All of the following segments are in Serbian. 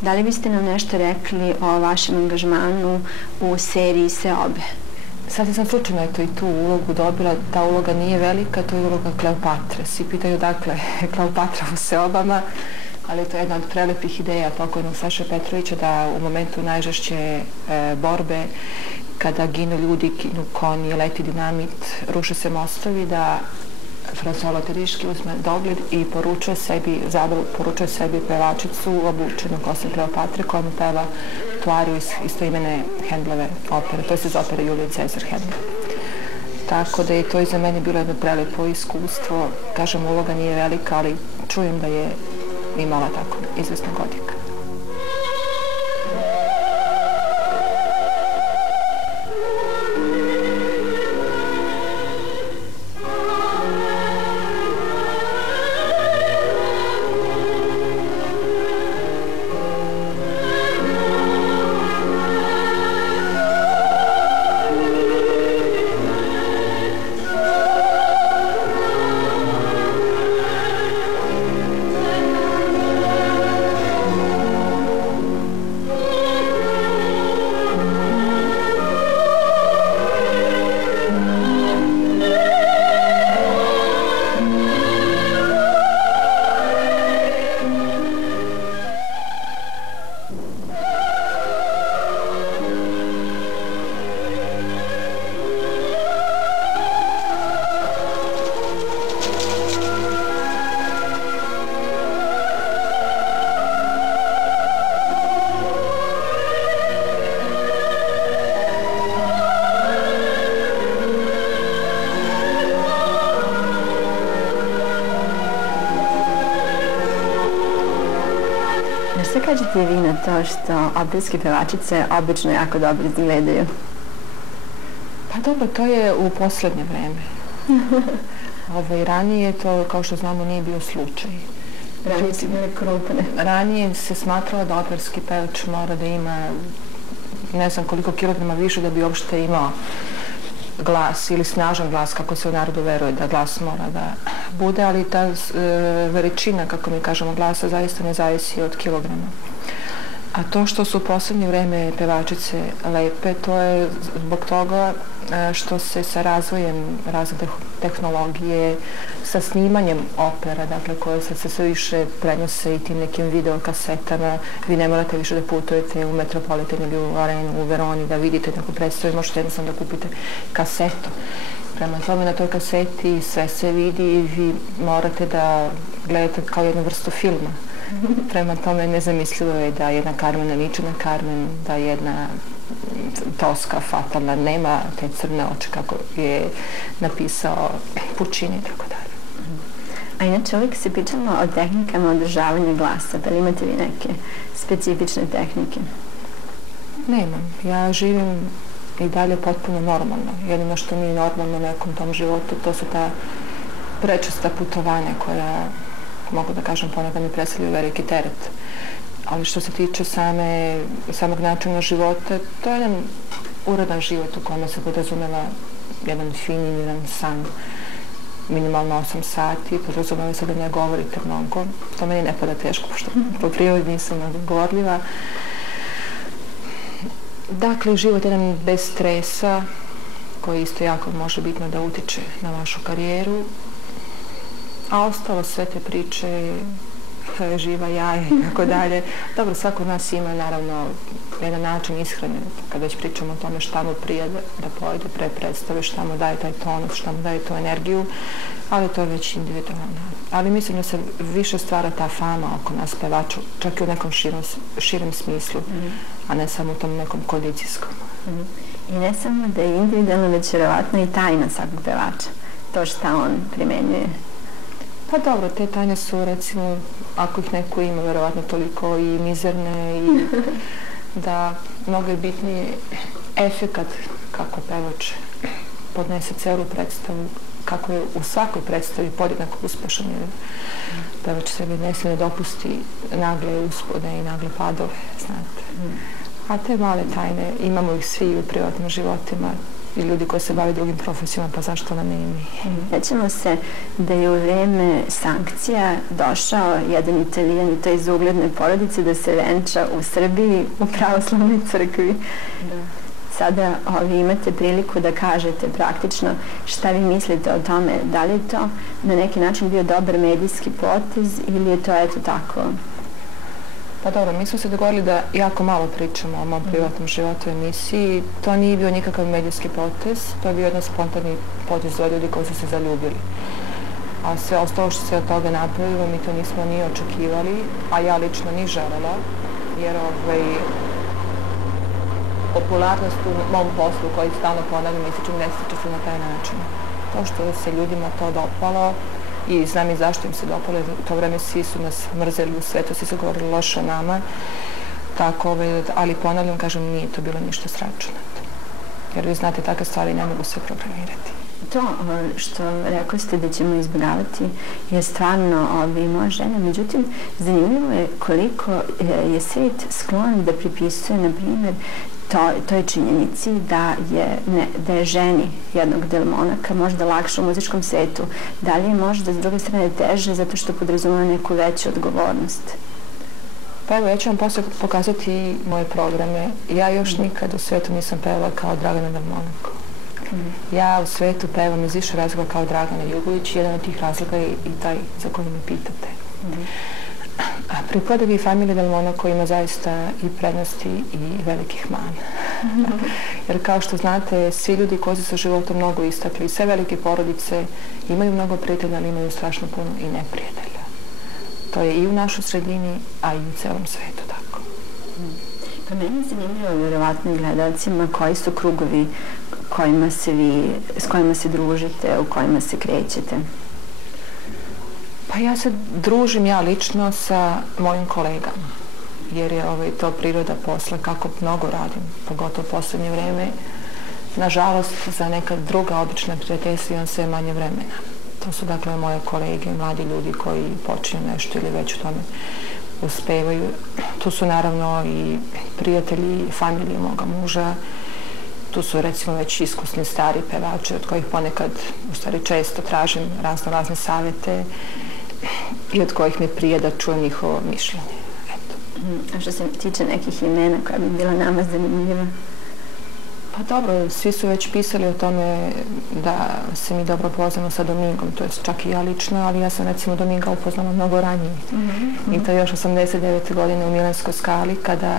Da li biste nam nešto rekli o vašem angažmanu u seriji Seobe? Sad sam slučajno i tu ulogu dobila. Ta uloga nije velika, to je uloga Kleopatre. Svi pitaju dakle Kleopatra u Seobama, ali to je jedna od prelepih ideja pokojnog Saše Petrovića da u momentu najžešće borbe, kada ginu ljudi, ginu konji, leti dinamit, ruše se mostovi, da François Lateriški uzme dogled i poručuje sebi pevačicu obučenu kosom Kleopatre koja mu peva Tuariju iz istoimene Handlove opere, to je iz opere Julije Cezar Handel. Tako da je to i za mene bilo jedno prelepo iskustvo. Kažem, uloga nije velika, ali čujem da je imala tako izvesnog odjeka. Šta kažete vi na to što operske pevačice obično jako dobro izgledaju? Pa dobro, to je u poslednje vreme. Ranije to, kao što znamo, nije bio slučaj. Ranije su bile krupne. Ranije se smatralo da operski pevač mora da ima ne znam koliko kilograma više da bi uopšte imao glas ili snažan glas, kako se u narodu veruje da glas mora da bude, ali ta veličina, kako mi kažemo, glasa zaista ne zavisi od kilograma. A to što su u poslednje vreme pevačice lepe, to je zbog toga što se sa razvojem razne tehnologije, sa snimanjem opera, dakle, koje se sve više prenose i tim nekim videokasetama, vi ne morate više da putujete u Metropolitan ili u Arenu, u Veroni, da vidite neku predstavu, možete jednostavno da kupite kasetu. Prema tome, na toj kaseti sve se vidi i vi morate da gledate kao jednu vrstu filma. Prema tome, nezamislivo je da jedna Carmena liči na Carmen, da jedna Toska, fatalna, nema te crne oči kako je napisao Puccini i tako dalje. A inače, uvijek se pričamo o tehnikama održavanja glasa. Da li imate vi neke specifične tehnike? Nemam. Ja živim i dalje potpuno normalno. Jedino što nije normalno u nekom tom životu, to su ta prečesta putovanja koja, mogu da kažem, ponekad mi predstavljaju veliki teret. Ali što se tiče samog načina života, to je jedan uredan život u kome se podrazumeva jedan fin, jedan san, minimalno 8 sati, podrazumeva se da ne govorite mnogo. To meni ne pada teško, pošto po prirodi nisam govorljiva. Dakle, život je jedan bez stresa, koji isto jako može bitno da utiče na vašu karijeru. A ostalo, sve te priče, živa jaja i tako dalje. Dobro, svako od nas ima naravno jedan način ishrane, kada već pričamo o tome šta mu prije da pojede pre predstave, šta mu daje taj tonus, šta mu daje tu energiju, ali to je već individualno. Ali mislim da se više stvara ta fama oko nas pevača, čak i u nekom širem smislu, a ne samo u tom nekom kondicijskom. I ne samo da je individualno, već vjerovatno i tajna svakog pevača, to šta on primenjuje. Pa dobro, te tajne su, recimo, ako ih neko ima, verovatno toliko i mizerne i da mnogo je bitniji efekat kako pevač podnese celu predstavu, kako je u svakoj predstavi podjednako uspešan, jer pevač sebi ne smije dopusti nagle uspone i nagle padove, znate. A te male tajne, imamo ih svi u privatnim životima, i ljudi koji se bave drugim profesijama, pa zašto nam ne i mi. Sjećamo se da je u vreme sankcija došao jedan Italijan i to iz ugledne porodice da se venča u Srbiji u pravoslavnoj crkvi. Sada imate priliku da kažete praktično šta vi mislite o tome, da li je to na neki način bio dobar medijski potez ili je to eto tako? Pa dobro, mi smo se dogovorili da jako malo pričamo o mom privatnom životu u emisiji. To nije bio nikakav medijski potez, to je bio jedan spontani potez za ljudi koji su se zaljubili. A sve ostalo što se od toga napravilo, mi to nismo ni očekivali, a ja lično ni želela, jer popularnost u mom poslu koji stalno ponavljam ističem ne stiče se na taj način. To što se ljudima to dopalo i znam i zašto im se dopalo, jer u to vreme svi su nas mrzeli u svetu, svi su govorili loše o nama, tako, ali ponavljam, kažem, nije to bilo ništa sračunato. Jer vi znate, takve stvari ne mogu se programirati. To što rekli ste da ćemo izbjegavati je stvarno moja želja, međutim zanimljivo je koliko je svijet sklon da pripisuje, na primjer, toj činjenici da je ženi jednog Delmonaka možda lakše u muzičkom svetu. Da li je možda s druge strane teže zato što podrazumeva neku veću odgovornost? Pa evo, ja ću vam posle pokazati moje programe. Ja još nikad u svetu nisam pevala kao Dragana Delmonako. Ja u svetu pevam iz više razloga kao Dragana Jugović. Jedan od tih razloga je i taj za koji me pitate. Pripadaju i familije Delmonako ima zaista i prednosti i velikih mana. Jer kao što znate, svi ljudi koji su sa životom mnogo istakli, sve velike porodice imaju mnogo prijatelja, ali imaju strašno puno i neprijatelja. To je i u našoj sredini, a i u celom svetu tako. Pa meni je zanimljivo vjerovatno i gledalcima koji su krugovi s kojima se družite, u kojima se krećete. Pa ja se družim ja lično sa mojim kolegama, jer je to priroda posla, kako mnogo radim, pogotovo u posljednje vreme. Nažalost, za neka druga obična prijateljstva imam sve manje vremena. To su dakle moje kolege, mladi ljudi koji počinju nešto ili već u tome uspevaju. Tu su naravno i prijatelji, familije moga muža. Tu su recimo već iskusni stari pevači od kojih ponekad, u stvari često tražim razne savjete i od kojih mi prije da čujem njihovo mišljenje. A što se tiče nekih imena koja bi bila nama zanimljiva? Pa dobro, svi su već pisali o tome da se mi dobro poznamo sa Domingom, to je čak i ja lično, ali ja sam recimo Dominga upoznala mnogo ranije. I to još 89. godine u Milanskoj skali, kada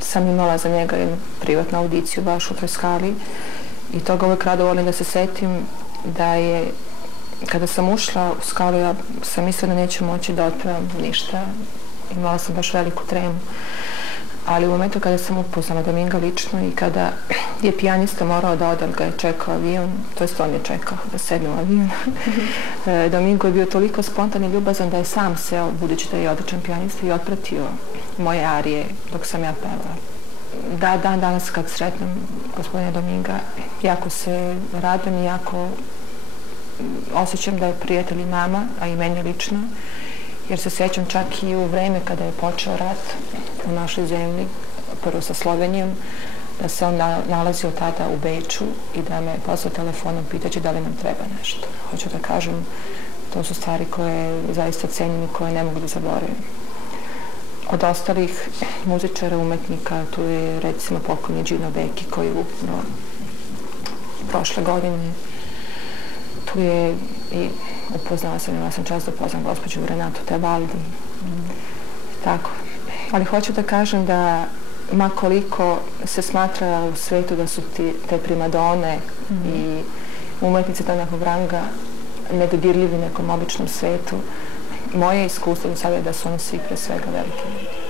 sam imala za njega jednu privatnu audiciju baš u toj skali. I toga uvijek rado volim da se setim da je, kada sam ušla u skalu, ja sam mislila da neću moći da otpevam ništa. Imala sam baš veliku tremu. Ali u momentu kada sam upoznala Dominga lično i kada je pijanista morao da ode, ga je čekao avion, to jest on je čekao da sedne u avion. Domingo je bio toliko spontan i ljubazan da je sam seo, budući da je odličan pijanista, i otpratio moje arije dok sam ja pevala. Da, dan danas kad sretnem gospodina Dominga, jako se radujem i jako osjećam da je prijatelj i nama, a i meni lično, jer se sjećam čak i u vreme kada je počeo rat u našoj zemlji, prvo sa Slovenijom, da se on nalazio tada u Beču i da me poslao telefonom pitajući da li nam treba nešto. Hoću da kažem, to su stvari koje zaista cenim i koje ne mogu da zaboravim. Od ostalih muzičara, umetnika, tu je recimo pokojni Gino Beki koji je umro prošle godine. Tu je i upoznala sam, imala sam čast da upoznam gospođu Renatu Tebaldi. Tako. Ali hoću da kažem da ma koliko se smatra u svetu da su te primadone i umetnici takvog ranga nedodirljivi nekom običnom svetu, moje iskustvo do sada je da su oni svi pre svega veliki ljudi.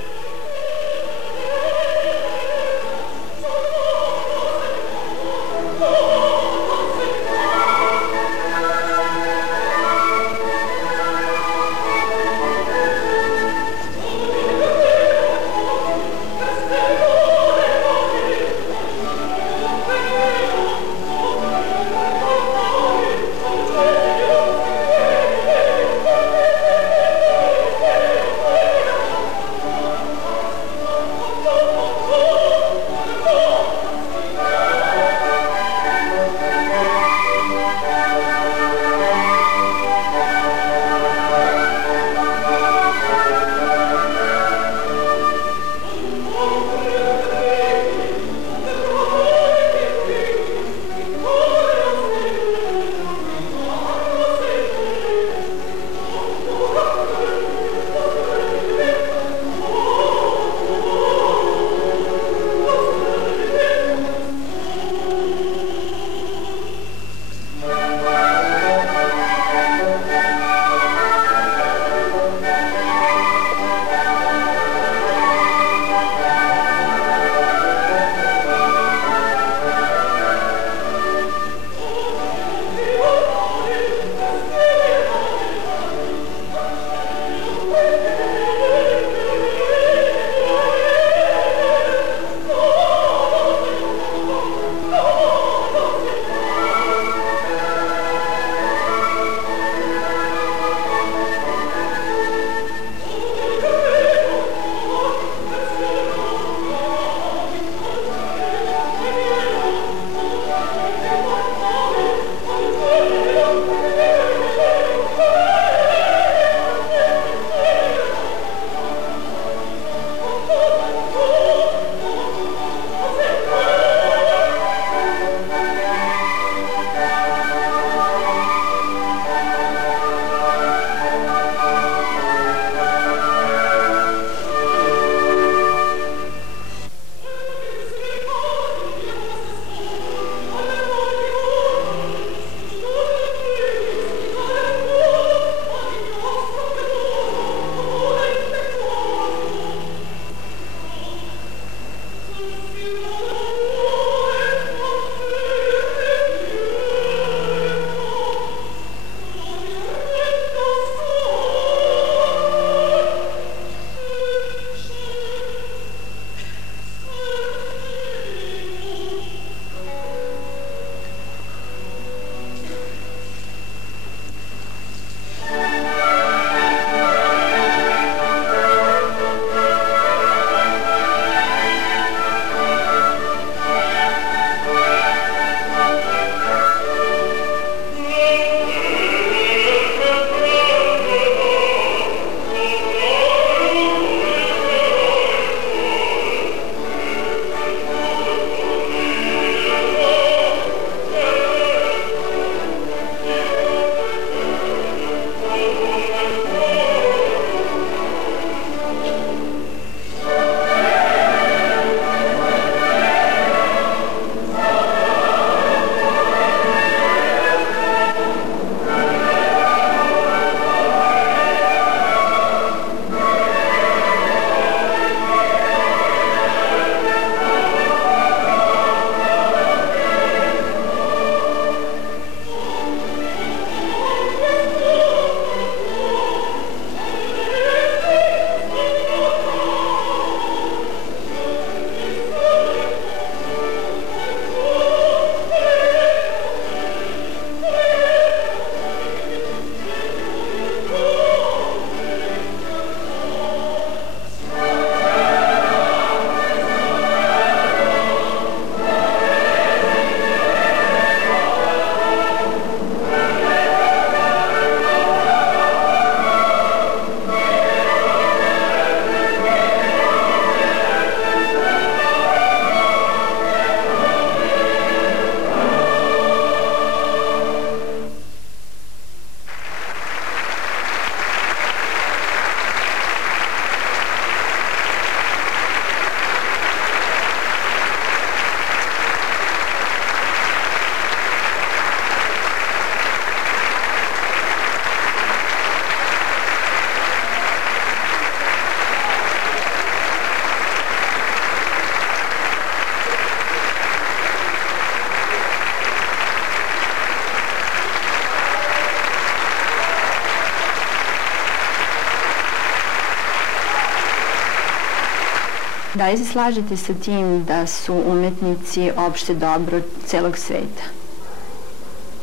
Da li se slažete sa tim da su umetnici opšte dobro celog sveta?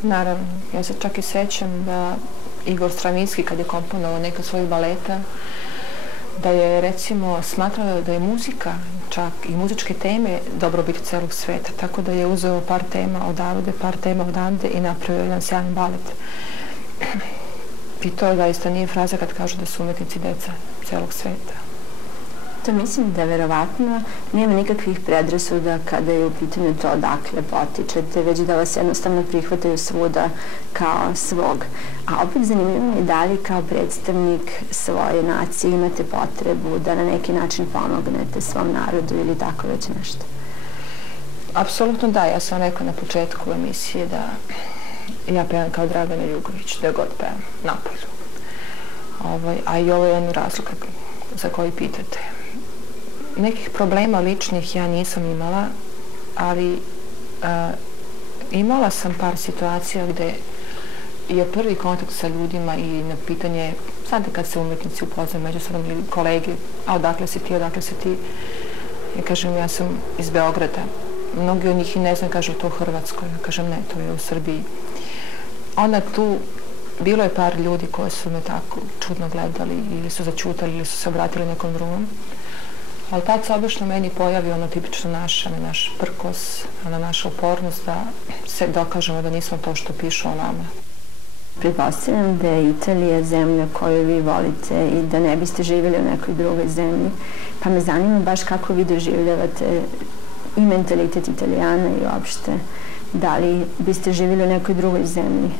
Naravno, ja se čak i sećam da Igor Stravinski, kad je komponovao neke svojih baleta, da je recimo smatrao da je muzika, čak i muzičke teme, dobrobit celog sveta, tako da je uzeo par tema odavde, par tema odande i napravio jedan sjajan balet. I to zaista nije fraza kad kažu da su umetnici deca celog sveta. To mislim da verovatno nema nikakvih predrasuda kada je u pitanju to odakle potičete, već da vas jednostavno prihvataju svuda kao svog. A opet zanimljivo mi je da li kao predstavnik svoje nacije imate potrebu da na neki način pomognete svom narodu ili tako već nešto? Apsolutno da, ja sam rekla na početku emisije da ja pevam kao Dragana Jugović, da god pevam, napolju. A i ovo je jedan razlog za koji pitate. Nekih problema ličnih ja nisam imala, ali imala sam par situacija gde je prvi kontakt sa ljudima i na pitanje, znate kad se umetnici upoznaju međusobno ili kolege, a odakle si ti, odakle si ti? Ja kažem, ja sam iz Beograda. Mnogi od njih i ne znam, kažu to u Hrvatskoj. Ja kažem, ne, to je u Srbiji. Onda tu bilo je par ljudi koji su me tako čudno gledali ili su začutali ili su se obratili nekom drugom. Ali tad se obično meni pojavi ono tipično naše, naš prkos, ona naša upornost da se dokažemo da nismo to što pišu o nama. Pretpostavljam da je Italija zemlja koju vi volite i da ne biste živjeli u nekoj drugoj zemlji. Pa me zanima baš kako vi doživljavate i mentalitet Italijana i uopšte. Da li biste živjeli u nekoj drugoj zemlji?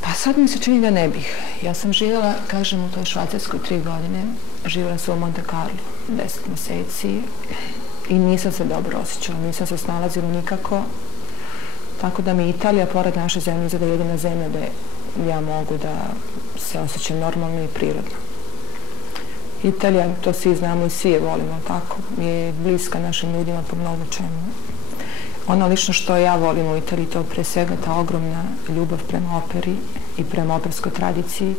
Pa sad mi se čini da ne bih. Ja sam živjela, kažem, u toj Švajcarskoj 3 godine. Živjela sam u Monte Carlo 10 meseci i nisam se dobro osjećala, nisam se snalazila nikako. Tako da mi Italija, pored naše zemlje, izgleda jedina zemlja da ja mogu da se osjećam normalno i prirodno. Italija, to svi znamo i svi je volimo, tako, je bliska našim ljudima po mnogo čemu. Ono lično što ja volim u Italiji, to pre svega ta ogromna ljubav prema operi i prema operskoj tradiciji,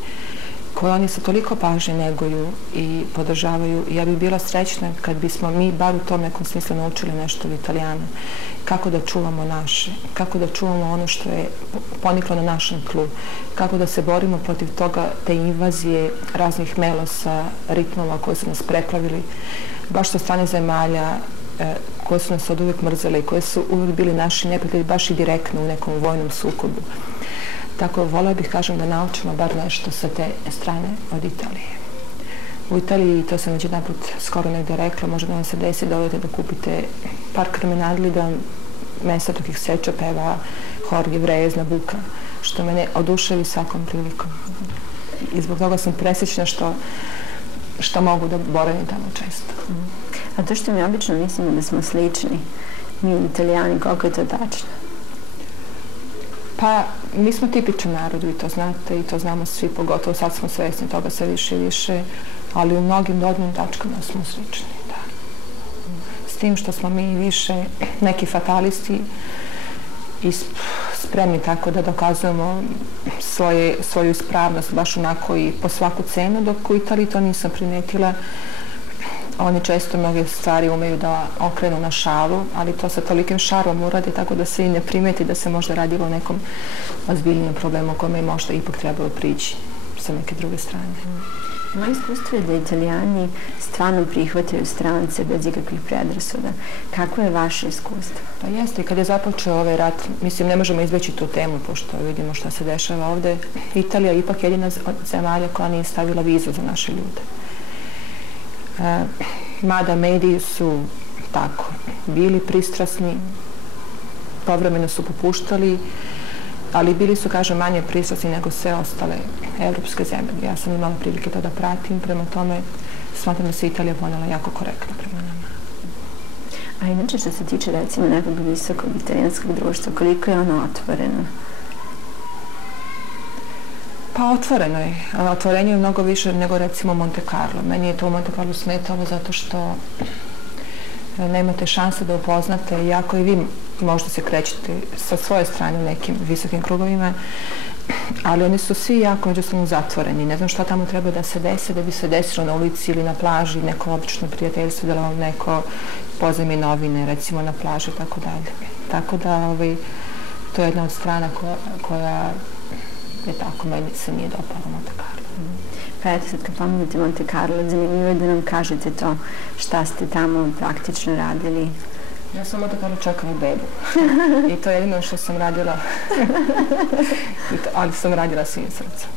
koju oni sa toliko pažnje neguju i podržavaju. Ja bih bila srećna kad bismo mi bar u tom nekom smislu naučili nešto od Italijana. Kako da čuvamo naše, kako da čuvamo ono što je poniklo na našem tlu, kako da se borimo protiv toga, te invazije raznih melosa, ritmova koji su nas preplavili, baš sa strane zemalja koje su nas od uvijek mrzele i koje su uvijek bili naši neprijatelji, baš i direktno u nekom vojnom sukobu. Tako voljela bih, kažem, da naučimo bar nešto sa te strane od Italije. U Italiji, to sam već jedan put skoro negdje rekla, možda vam se desi da odete da kupite par kriminadli da mesta dok ih Sečo peva hor Jevrejezna buka, što mene oduševi svakom prilikom. I zbog toga sam presrećna što mogu da boravim tamo često. A to što mi obično mislimo da smo slični, mi Italijani, koliko je to tačno? Pa, mi smo tipičan narod, vi to znate i to znamo svi, pogotovo sad smo svesni toga sve više i više, ali u mnogim dodirnim tačkama smo slični, da. S tim što smo mi više neki fatalisti i spremni tako da dokazujemo svoju ispravnost baš onako i po svaku cenu, dok u Italiji to nisam primetila. Oni često mnoge stvari umeju da okrenu na šalu, ali to sa tolikim šarom urade tako da se i ne primeti da se možda radilo o nekom ozbiljnijem problemu kome je možda ipak trebalo prići sa neke druge strane. Moje iskustvo je da Italijani stvarno prihvataju strance bez ikakvih predrasuda. Kako je vaše iskustvo? Pa jeste, i kad je započeo ovaj rat, mislim, ne možemo izbeći tu temu, pošto vidimo šta se dešava ovde. Italija je ipak jedina zemalja koja nije stavila vizu za naše ljude. Mada mediji su tako bili pristrasni, povremeno su popuštali, ali bili su, kažem, manje pristrasni nego sve ostale evropske zemlje. Ja sam imala prilike to da pratim, prema tome smatram da se Italija ponela jako korektno prema nama. A inače što se tiče recimo nekog visokog italijanskog društva, koliko je ono otvoreno? Pa otvoreno je. Otvorenje je mnogo više nego recimo Monte Carlo. Meni je to u Monte Carlo smetalo zato što nemate šanse da upoznate, iako i vi možda se krećete sa svoje strane u nekim visokim krugovima, ali oni su svi jako međusobno zatvoreni. Ne znam šta tamo treba da se desi, da bi se desilo na ulici ili na plaži, neko obično prijateljstvo, da vam neko pozajmi novine, recimo na plaži i tako dalje. Tako da to je jedna od strana koja je tako, meni se nije dopala Monte Carlo. Pa eto, sad kad pomenete Monte Carlo, zanimljivo je da nam kažete to šta ste tamo praktično radili. Ja sam Monte Carlo čekala bebu. I to je jedino što sam radila. Ali sam radila svim srcem.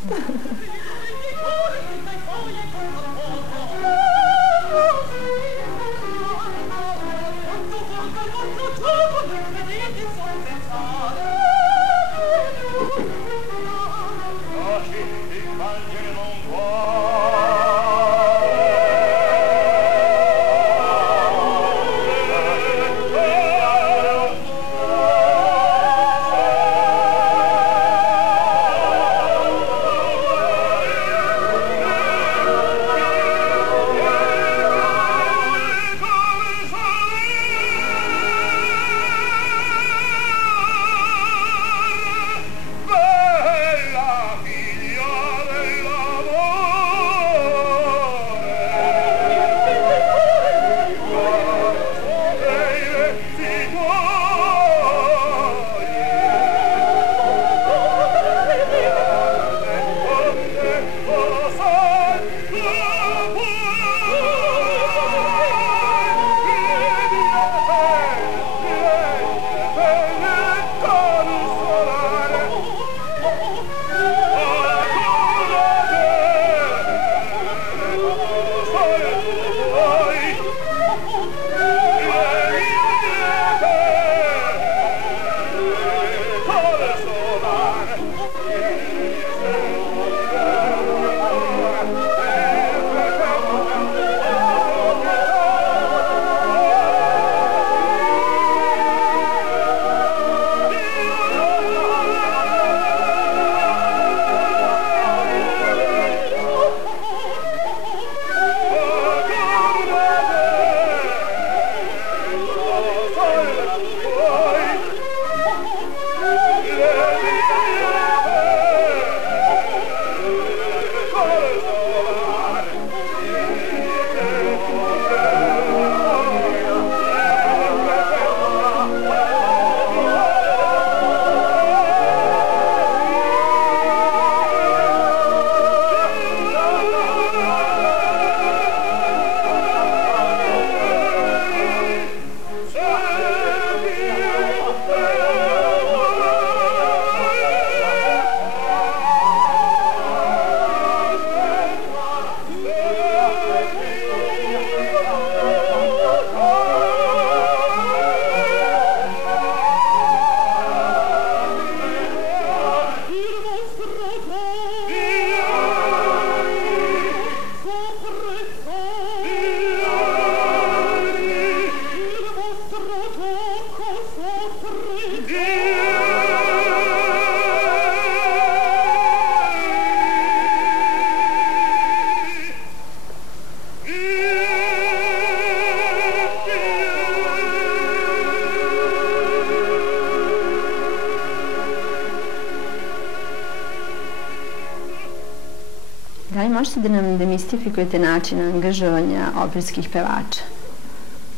Da li možete da nam demistifikujete način angažovanja operskih pevača?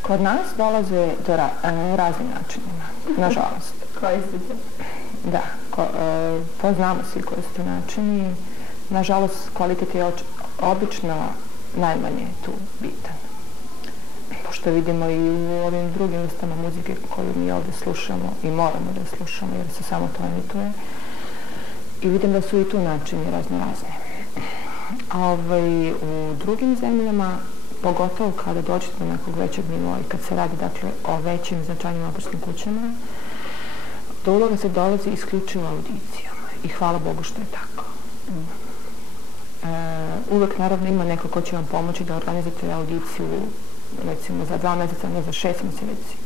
Kod nas dolaze do raznim načinima, nažalost. Koji su to? Da, to znamo svi koji su to načini. Nažalost, kvalitet je obično najmanje tu bitan. Pošto vidimo i u ovim drugim vrstama muzike koju mi ovdje slušamo i moramo da slušamo jer se samo to emituje. I vidim da su i tu načini raznorazni. U drugim zemljama, pogotovo kada dođete do nekog većeg nivoa i kad se radi o većim značajnim operskim kućama, do uloga se dolazi isključivo audicijama i hvala Bogu što je tako. Uvek naravno ima neko ko će vam pomoći da organizujete audiciju recimo za 2 meseca, ne za 6 meseci.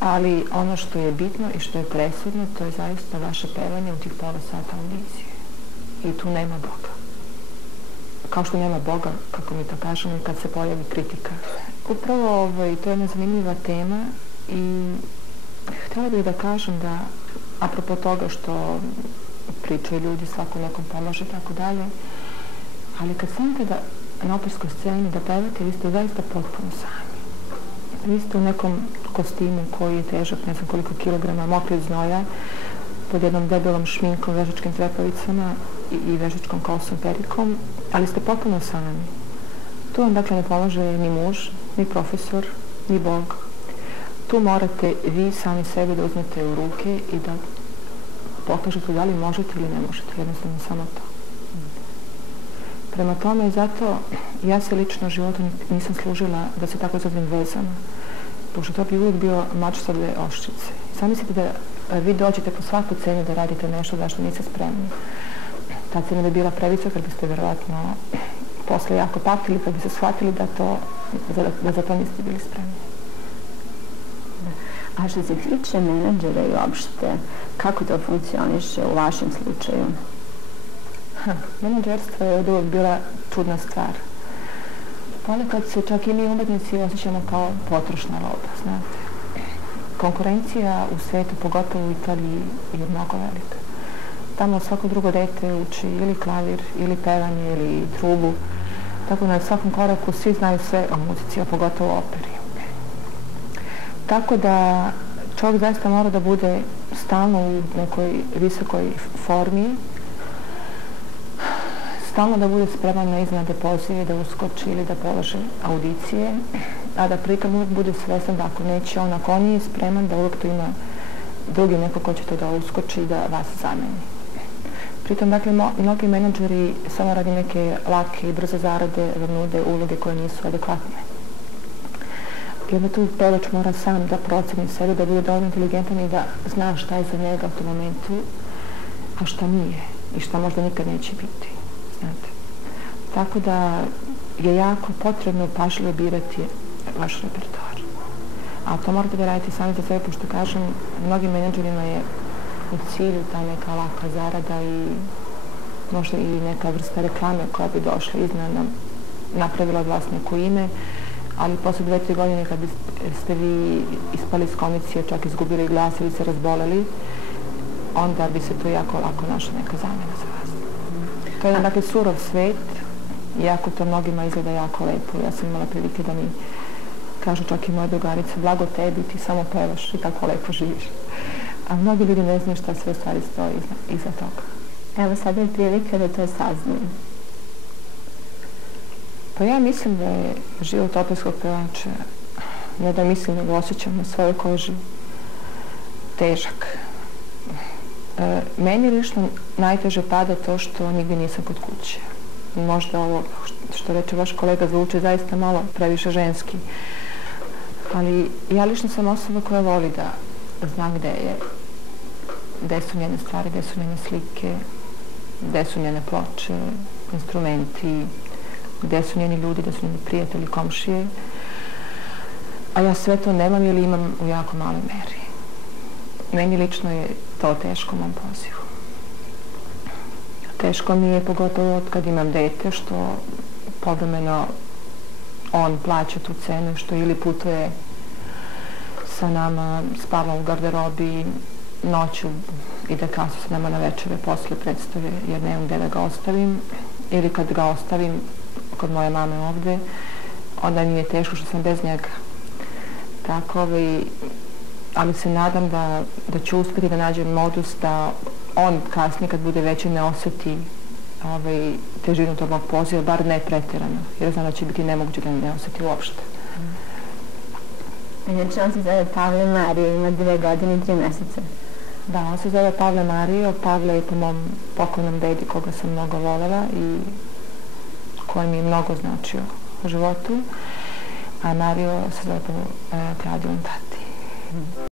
Ali ono što je bitno i što je presudno, to je zaista vaše pevanje u tih pola sata audicije. I tu nema Boga. Kao što nema Boga, kako mi to kažemo, kad se pojavi kritika Upravo to je jedna zanimljiva tema i htjela bih da kažem da, apropo toga što pričaju ljudi, svako nekom pomaže i tako dalje, ali kad stanete na operskoj sceni da pevate, vi ste zaista potpuno sami. Vi ste u nekom kostimu koji je težak ne znam koliko kilograma, mokri od znoja, pod jednom debelom šminkom, vežačkim trepavicama i vežačkom kosom, perikom, ali ste potpuno sami. Tu vam dakle ne pomaže ni muž, ni profesor, ni Bog. Tu morate vi sami sebe da uzmete u ruke i da pokažete da li možete ili ne možete, jednostavno samo to. Prema tome, zato ja se lično u životu nisam služila da se tako zovem vezama, pošto to bi uvijek bio mač sa dve oštrice. Sad mislite da vi dođete po svaku cenu da radite nešto zašto niste spremni. Ta cena bi bila previsoka, jer biste vjerovatno posle jako patili, pa bi se shvatili da za to niste bili spremni. A što se tiče menadžera i uopšte, kako to funkcioniše u vašem slučaju? Menadžerstvo je od uvijek bila čudna stvar. Ponekad se čak i mi umetnici osjećamo kao potrošna roba, znate. Konkurencija u svijetu, pogotovo u Italiji, je mnogo velika. Tamo svako drugo dete uči ili klavir, ili pevanje, ili trubu. Tako na svakom koraku svi znaju sve o muzici, a pogotovo o operi. Tako da čovjek zaista mora da bude stalno u nekoj visokoj formi, stalno da bude spreman na iznenadne pozive, da uskoči ili da polaže audicije, a da pritom uvijek bude svestan da ako neće on, ako on nije spreman, da uvijek to ima drugi neko ko će to da uskoči i da vas zameni. Pritom, dakle, mnogi menadžeri samo radi neke lake i brze zarade vam nude uloge koje nisu adekvatne. I onda tu pevač mora sam da proceni sebe, da bude dovoljno inteligentan i da zna šta je za njega u tom momentu, a šta nije i šta možda nikad neće biti. Znate. Tako da je jako potrebno pažljivo birati vaš repertoar. A to morate da radite sami za sebe, pošto kažem, mnogim menadžerima je u cilju ta neka laka zarada i možda i neka vrsta reklame koja bi došla iznenadno, napravila od vas neko ime, ali posle 2-3 godine kad ste vi ispali iz kondicije, čak izgubili glas ili se razboleli, onda bi se tu jako lako našla neka zamjena za vas. To je dakle surov svet, iako to mnogima izgleda jako lepo. Ja sam imala prilike da mi kažu čak i moje drugarice, blago tebi, ti samo pevaš i tako lepo živiš. A mnogi ljudi ne znaju šta sve stvari stoji iza toga. Evo sada je prilika da to saznaju. Pa ja mislim da je život operskog pevača, ne da mislim, nego osjećam na svojoj koži, težak. Meni lično najteže pada to što nigdje nisam kod kuće. Možda ovo što reče vaš kolega zvuči zaista malo previše ženski. Ali ja lično sam osoba koja voli da zna gde su njene stvari, gde su njene slike, gde su njene ploče, instrumenti, gde su njeni ljudi, gde su njeni prijatelji, komšije. A ja sve to nemam ili imam u jako maloj meri. Meni lično je to teško u mom pozivu. Teško mi je pogotovo od kad imam dete, što povremeno on plaća tu cenu, što ili putuje sa nama, spava u garderobi, noću ide kasno sa nama na večere posle predstave jer nemam gde da ga ostavim, ili kad ga ostavim kod moje mame ovde, onda mi je teško što sam bez njega. Tako, ali se nadam da ću uspjeti da nađem modus da on kasnije kad bude veći ne osjeti težinu tog mog poziva, bar ne pretjerano, jer znam da će biti nemoguće da ne osjeti uopšte. Inače, on se zove Pavle Mario, ima 2 godine i 3 mjeseca. Da, on se zove Pavle Mario. Pavle je po mom pokojnom dedi koga sam mnogo voljela i koji mi je mnogo značio u životu. A Mario se zove po Claudium tati.